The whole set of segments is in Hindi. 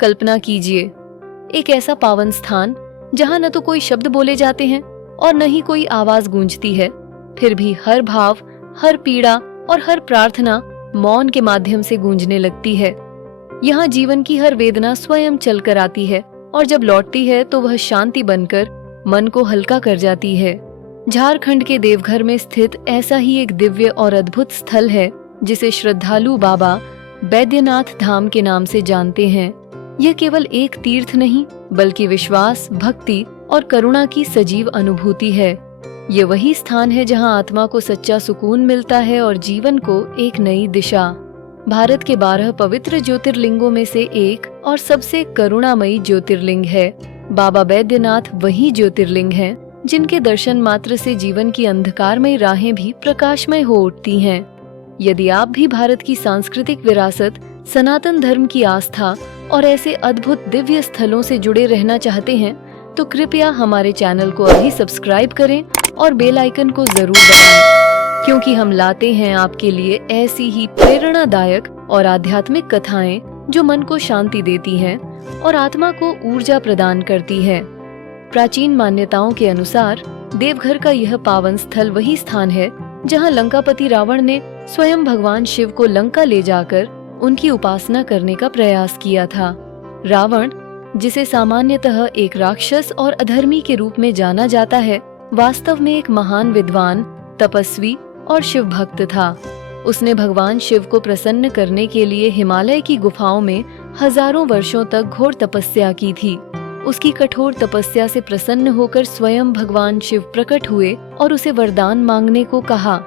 कल्पना कीजिए, एक ऐसा पावन स्थान जहाँ न तो कोई शब्द बोले जाते हैं और न ही कोई आवाज गूंजती है, फिर भी हर भाव, हर पीड़ा और हर प्रार्थना मौन के माध्यम से गूंजने लगती है। यहाँ जीवन की हर वेदना स्वयं चल कर आती है और जब लौटती है तो वह शांति बनकर मन को हल्का कर जाती है। झारखंड के देवघर में स्थित ऐसा ही एक दिव्य और अद्भुत स्थल है जिसे श्रद्धालु बाबा बैद्यनाथ धाम के नाम से जानते हैं। यह केवल एक तीर्थ नहीं बल्कि विश्वास, भक्ति और करुणा की सजीव अनुभूति है। ये वही स्थान है जहां आत्मा को सच्चा सुकून मिलता है और जीवन को एक नई दिशा। भारत के 12 पवित्र ज्योतिर्लिंगों में से एक और सबसे करुणामयी ज्योतिर्लिंग है। बाबा बैद्यनाथ वही ज्योतिर्लिंग हैं जिनके दर्शन मात्र से जीवन की अंधकारमय राहें भी प्रकाशमय हो उठती हैं। यदि आप भी भारत की सांस्कृतिक विरासत, सनातन धर्म की आस्था और ऐसे अद्भुत दिव्य स्थलों से जुड़े रहना चाहते हैं तो कृपया हमारे चैनल को अभी सब्सक्राइब करें और बेल आइकन को जरूर दबाएं, क्योंकि हम लाते हैं आपके लिए ऐसी ही प्रेरणादायक और आध्यात्मिक कथाएं जो मन को शांति देती हैं और आत्मा को ऊर्जा प्रदान करती है। प्राचीन मान्यताओं के अनुसार देवघर का यह पावन स्थल वही स्थान है जहां लंकापति रावण ने स्वयं भगवान शिव को लंका ले जाकर उनकी उपासना करने का प्रयास किया था। रावण, जिसे सामान्यतः एक राक्षस और अधर्मी के रूप में जाना जाता है, वास्तव में एक महान विद्वान, तपस्वी और शिव भक्त था। उसने भगवान शिव को प्रसन्न करने के लिए हिमालय की गुफाओं में हजारों वर्षों तक घोर तपस्या की थी। उसकी कठोर तपस्या से प्रसन्न होकर स्वयं भगवान शिव प्रकट हुए और उसे वरदान मांगने को कहा।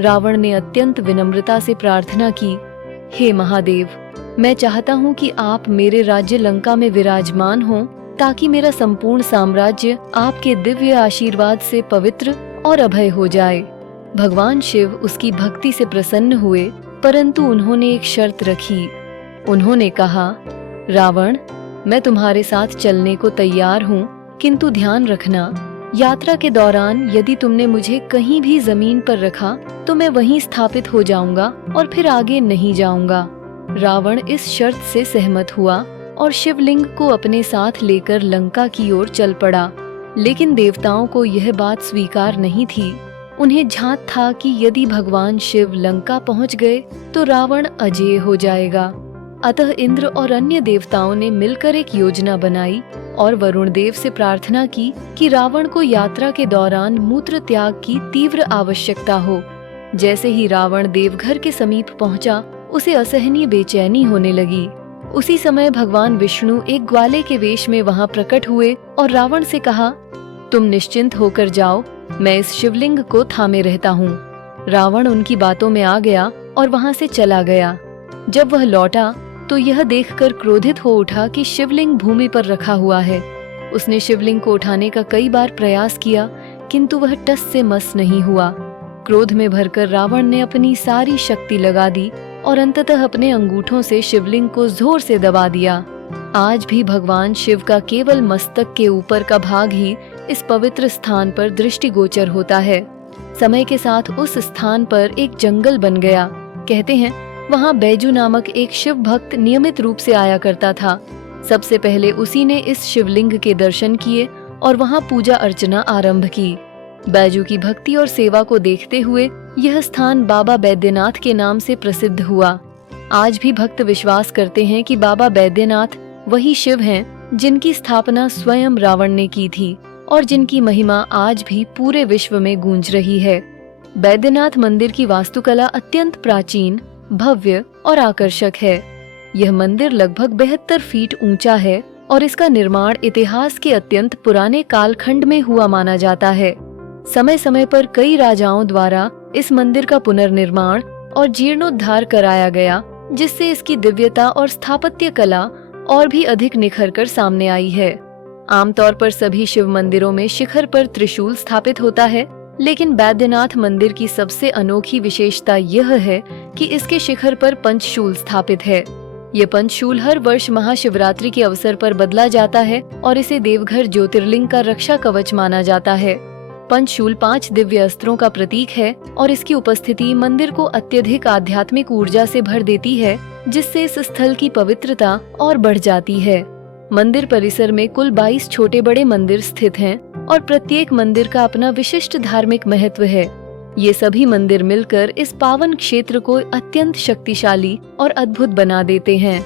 रावण ने अत्यंत विनम्रता से प्रार्थना की, हे महादेव, मैं चाहता हूँ कि आप मेरे राज्य लंका में विराजमान हों ताकि मेरा संपूर्ण साम्राज्य आपके दिव्य आशीर्वाद से पवित्र और अभय हो जाए। भगवान शिव उसकी भक्ति से प्रसन्न हुए, परंतु उन्होंने एक शर्त रखी। उन्होंने कहा, रावण, मैं तुम्हारे साथ चलने को तैयार हूँ, किंतु ध्यान रखना, यात्रा के दौरान यदि तुमने मुझे कहीं भी जमीन पर रखा तो मैं वहीं स्थापित हो जाऊंगा और फिर आगे नहीं जाऊंगा। रावण इस शर्त से सहमत हुआ और शिवलिंग को अपने साथ लेकर लंका की ओर चल पड़ा। लेकिन देवताओं को यह बात स्वीकार नहीं थी। उन्हें झांत था कि यदि भगवान शिव लंका पहुंच गए तो रावण अजेय हो जाएगा। अतः इंद्र और अन्य देवताओं ने मिलकर एक योजना बनाई और वरुण देव से प्रार्थना की कि रावण को यात्रा के दौरान मूत्र त्याग की तीव्र आवश्यकता हो। जैसे ही रावण देवघर के समीप पहुंचा, उसे असहनीय बेचैनी होने लगी। उसी समय भगवान विष्णु एक ग्वाले के वेश में वहां प्रकट हुए और रावण से कहा, तुम निश्चिंत होकर जाओ, मैं इस शिवलिंग को थामे रहता हूँ। रावण उनकी बातों में आ गया और वहां से चला गया। जब वह लौटा तो यह देखकर क्रोधित हो उठा कि शिवलिंग भूमि पर रखा हुआ है। उसने शिवलिंग को उठाने का कई बार प्रयास किया, किंतु वह टस से मस नहीं हुआ। क्रोध में भरकर रावण ने अपनी सारी शक्ति लगा दी और अंततः अपने अंगूठों से शिवलिंग को जोर से दबा दिया। आज भी भगवान शिव का केवल मस्तक के ऊपर का भाग ही इस पवित्र स्थान पर दृष्टिगोचर होता है। समय के साथ उस स्थान पर एक जंगल बन गया। कहते हैं वहाँ बैजू नामक एक शिव भक्त नियमित रूप से आया करता था। सबसे पहले उसी ने इस शिवलिंग के दर्शन किए और वहाँ पूजा अर्चना आरंभ की। बैजू की भक्ति और सेवा को देखते हुए यह स्थान बाबा बैद्यनाथ के नाम से प्रसिद्ध हुआ। आज भी भक्त विश्वास करते हैं कि बाबा बैद्यनाथ वही शिव हैं जिनकी स्थापना स्वयं रावण ने की थी और जिनकी महिमा आज भी पूरे विश्व में गूंज रही है। बैद्यनाथ मंदिर की वास्तुकला अत्यंत प्राचीन, भव्य और आकर्षक है। यह मंदिर लगभग 72 फीट ऊंचा है और इसका निर्माण इतिहास के अत्यंत पुराने कालखंड में हुआ माना जाता है। समय समय पर कई राजाओं द्वारा इस मंदिर का पुनर्निर्माण और जीर्णोद्धार कराया गया, जिससे इसकी दिव्यता और स्थापत्य कला और भी अधिक निखर कर सामने आई है। आमतौर पर सभी शिव मंदिरों में शिखर पर त्रिशूल स्थापित होता है, लेकिन बैद्यनाथ मंदिर की सबसे अनोखी विशेषता यह है कि इसके शिखर पर पंचशूल स्थापित है। ये पंचशूल हर वर्ष महाशिवरात्रि के अवसर पर बदला जाता है और इसे देवघर ज्योतिर्लिंग का रक्षा कवच माना जाता है। पंचशूल 5 दिव्य अस्त्रों का प्रतीक है और इसकी उपस्थिति मंदिर को अत्यधिक आध्यात्मिक ऊर्जा से भर देती है जिससे इस स्थल की पवित्रता और बढ़ जाती है। मंदिर परिसर में कुल 22 छोटे बड़े मंदिर स्थित हैं और प्रत्येक मंदिर का अपना विशिष्ट धार्मिक महत्व है। ये सभी मंदिर मिलकर इस पावन क्षेत्र को अत्यंत शक्तिशाली और अद्भुत बना देते हैं।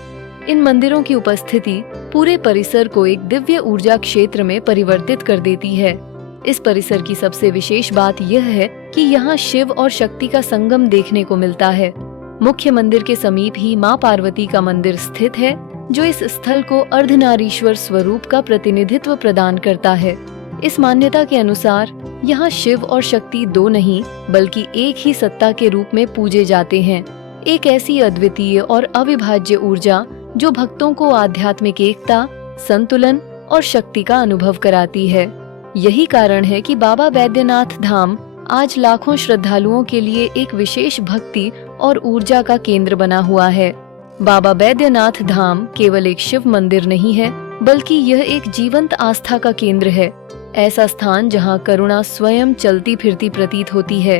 इन मंदिरों की उपस्थिति पूरे परिसर को एक दिव्य ऊर्जा क्षेत्र में परिवर्तित कर देती है। इस परिसर की सबसे विशेष बात यह है कि यहाँ शिव और शक्ति का संगम देखने को मिलता है। मुख्य मंदिर के समीप ही माँ पार्वती का मंदिर स्थित है, जो इस स्थल को अर्धनारीश्वर स्वरूप का प्रतिनिधित्व प्रदान करता है। इस मान्यता के अनुसार यहाँ शिव और शक्ति दो नहीं बल्कि एक ही सत्ता के रूप में पूजे जाते हैं। एक ऐसी अद्वितीय और अविभाज्य ऊर्जा जो भक्तों को आध्यात्मिक एकता, संतुलन और शक्ति का अनुभव कराती है। यही कारण है कि बाबा बैद्यनाथ धाम आज लाखों श्रद्धालुओं के लिए एक विशेष भक्ति और ऊर्जा का केंद्र बना हुआ है। बाबा बैद्यनाथ धाम केवल एक शिव मंदिर नहीं है, बल्कि यह एक जीवंत आस्था का केंद्र है। ऐसा स्थान जहां करुणा स्वयं चलती फिरती प्रतीत होती है।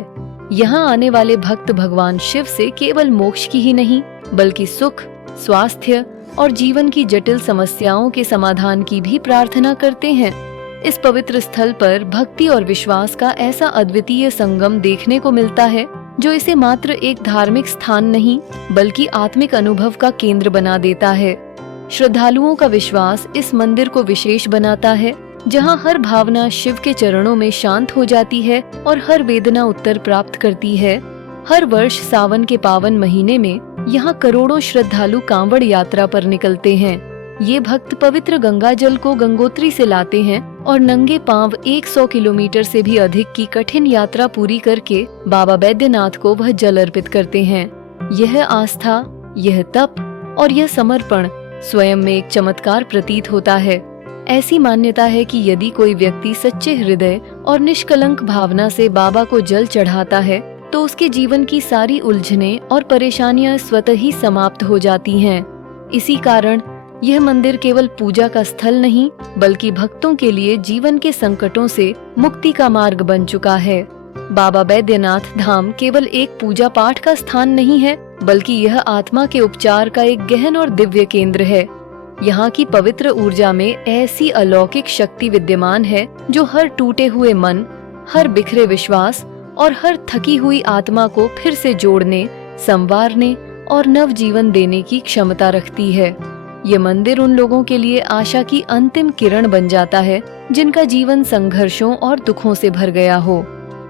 यहाँ आने वाले भक्त भगवान शिव से केवल मोक्ष की ही नहीं बल्कि सुख, स्वास्थ्य और जीवन की जटिल समस्याओं के समाधान की भी प्रार्थना करते हैं। इस पवित्र स्थल पर भक्ति और विश्वास का ऐसा अद्वितीय संगम देखने को मिलता है, जो इसे मात्र एक धार्मिक स्थान नहीं बल्कि आत्मिक अनुभव का केंद्र बना देता है। श्रद्धालुओं का विश्वास इस मंदिर को विशेष बनाता है, जहां हर भावना शिव के चरणों में शांत हो जाती है और हर वेदना उत्तर प्राप्त करती है। हर वर्ष सावन के पावन महीने में यहाँ करोड़ों श्रद्धालु कांवड़ यात्रा पर निकलते हैं। ये भक्त पवित्र गंगा जल को गंगोत्री से लाते हैं और नंगे पांव 100 किलोमीटर से भी अधिक की कठिन यात्रा पूरी करके बाबा बैद्यनाथ को वह जल अर्पित करते हैं। यह आस्था, यह तप और यह समर्पण स्वयं में एक चमत्कार प्रतीत होता है। ऐसी मान्यता है कि यदि कोई व्यक्ति सच्चे हृदय और निष्कलंक भावना से बाबा को जल चढ़ाता है तो उसके जीवन की सारी उलझनें और परेशानियां स्वतः ही समाप्त हो जाती हैं। इसी कारण यह मंदिर केवल पूजा का स्थल नहीं बल्कि भक्तों के लिए जीवन के संकटों से मुक्ति का मार्ग बन चुका है। बाबा बैद्यनाथ धाम केवल एक पूजा पाठ का स्थान नहीं है बल्कि यह आत्मा के उपचार का एक गहन और दिव्य केंद्र है। यहाँ की पवित्र ऊर्जा में ऐसी अलौकिक शक्ति विद्यमान है जो हर टूटे हुए मन, हर बिखरे विश्वास और हर थकी हुई आत्मा को फिर से जोड़ने, संवारने और नव जीवन देने की क्षमता रखती है। ये मंदिर उन लोगों के लिए आशा की अंतिम किरण बन जाता है जिनका जीवन संघर्षों और दुखों से भर गया हो।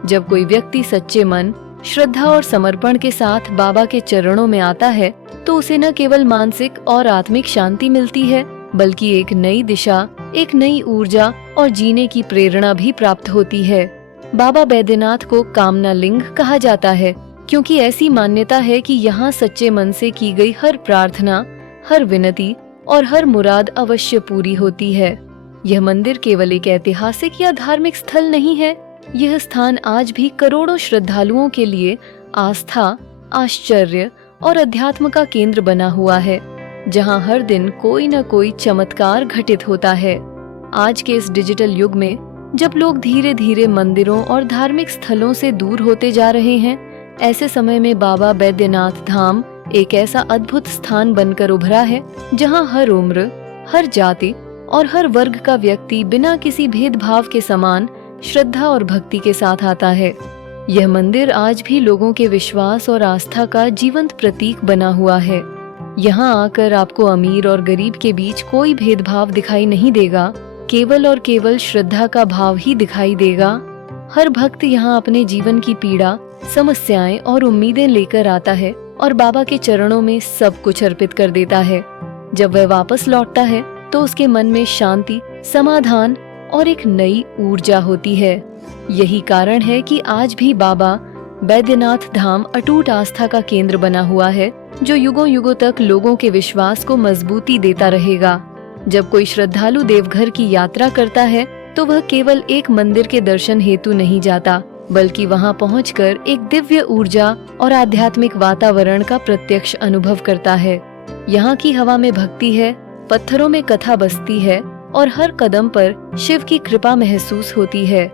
जब कोई व्यक्ति सच्चे मन, श्रद्धा और समर्पण के साथ बाबा के चरणों में आता है तो उसे न केवल मानसिक और आत्मिक शांति मिलती है बल्कि एक नई दिशा, एक नई ऊर्जा और जीने की प्रेरणा भी प्राप्त होती है। बाबा बैद्यनाथ को कामना लिंग कहा जाता है क्योंकि ऐसी मान्यता है कि यहाँ सच्चे मन से की गई हर प्रार्थना, हर विनती और हर मुराद अवश्य पूरी होती है। यह मंदिर केवल एक ऐतिहासिक या धार्मिक स्थल नहीं है, यह स्थान आज भी करोड़ों श्रद्धालुओं के लिए आस्था, आश्चर्य और अध्यात्म का केंद्र बना हुआ है, जहां हर दिन कोई न कोई चमत्कार घटित होता है। आज के इस डिजिटल युग में जब लोग धीरे धीरे मंदिरों और धार्मिक स्थलों से दूर होते जा रहे हैं, ऐसे समय में बाबा बैद्यनाथ धाम एक ऐसा अद्भुत स्थान बनकर उभरा है जहां हर उम्र, हर जाति और हर वर्ग का व्यक्ति बिना किसी भेदभाव के समान श्रद्धा और भक्ति के साथ आता है। यह मंदिर आज भी लोगों के विश्वास और आस्था का जीवंत प्रतीक बना हुआ है। यहाँ आकर आपको अमीर और गरीब के बीच कोई भेदभाव दिखाई नहीं देगा, केवल और केवल श्रद्धा का भाव ही दिखाई देगा। हर भक्त यहाँ अपने जीवन की पीड़ा, समस्याएं और उम्मीदें लेकर आता है और बाबा के चरणों में सब कुछ अर्पित कर देता है। जब वह वापस लौटता है तो उसके मन में शांति, समाधान और एक नई ऊर्जा होती है। यही कारण है कि आज भी बाबा बैद्यनाथ धाम अटूट आस्था का केंद्र बना हुआ है, जो युगों युगों तक लोगों के विश्वास को मजबूती देता रहेगा। जब कोई श्रद्धालु देवघर की यात्रा करता है तो वह केवल एक मंदिर के दर्शन हेतु नहीं जाता, बल्कि वहां पहुंचकर एक दिव्य ऊर्जा और आध्यात्मिक वातावरण का प्रत्यक्ष अनुभव करता है। यहाँ की हवा में भक्ति है, पत्थरों में कथा बसती है और हर कदम पर शिव की कृपा महसूस होती है।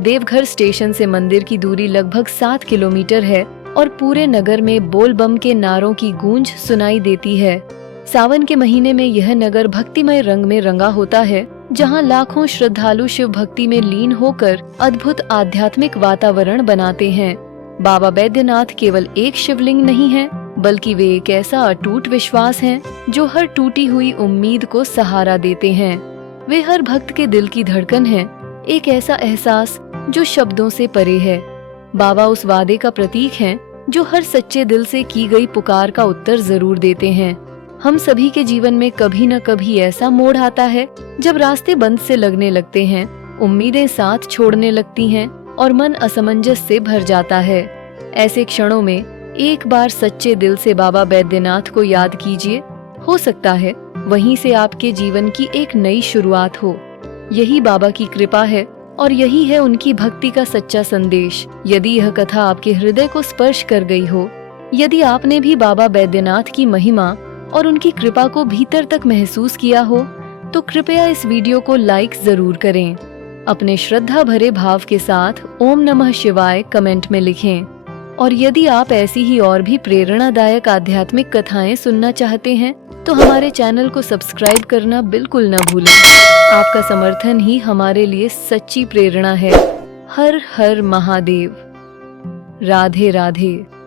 देवघर स्टेशन से मंदिर की दूरी लगभग 7 किलोमीटर है और पूरे नगर में बोल बम के नारों की गूंज सुनाई देती है। सावन के महीने में यह नगर भक्तिमय रंग में रंगा होता है, जहां लाखों श्रद्धालु शिव भक्ति में लीन होकर अद्भुत आध्यात्मिक वातावरण बनाते हैं। बाबा बैद्यनाथ केवल एक शिवलिंग नहीं है, बल्कि वे एक ऐसा अटूट विश्वास हैं, जो हर टूटी हुई उम्मीद को सहारा देते हैं। वे हर भक्त के दिल की धड़कन हैं, एक ऐसा एहसास जो शब्दों से परे है। बाबा उस वादे का प्रतीक हैं, जो हर सच्चे दिल से की गई पुकार का उत्तर जरूर देते हैं। हम सभी के जीवन में कभी न कभी ऐसा मोड़ आता है जब रास्ते बंद से लगने लगते हैं, उम्मीदें साथ छोड़ने लगती हैं और मन असमंजस से भर जाता है। ऐसे क्षणों में एक बार सच्चे दिल से बाबा बैद्यनाथ को याद कीजिए। हो सकता है वहीं से आपके जीवन की एक नई शुरुआत हो। यही बाबा की कृपा है और यही है उनकी भक्ति का सच्चा संदेश। यदि यह कथा आपके हृदय को स्पर्श कर गई हो, यदि आपने भी बाबा बैद्यनाथ की महिमा और उनकी कृपा को भीतर तक महसूस किया हो, तो कृपया इस वीडियो को लाइक जरूर करें। अपने श्रद्धा भरे भाव के साथ ओम नमः शिवाय कमेंट में लिखें। और यदि आप ऐसी ही और भी प्रेरणादायक आध्यात्मिक कथाएं सुनना चाहते हैं, तो हमारे चैनल को सब्सक्राइब करना बिल्कुल न भूलें। आपका समर्थन ही हमारे लिए सच्ची प्रेरणा है। हर हर महादेव। राधे राधे।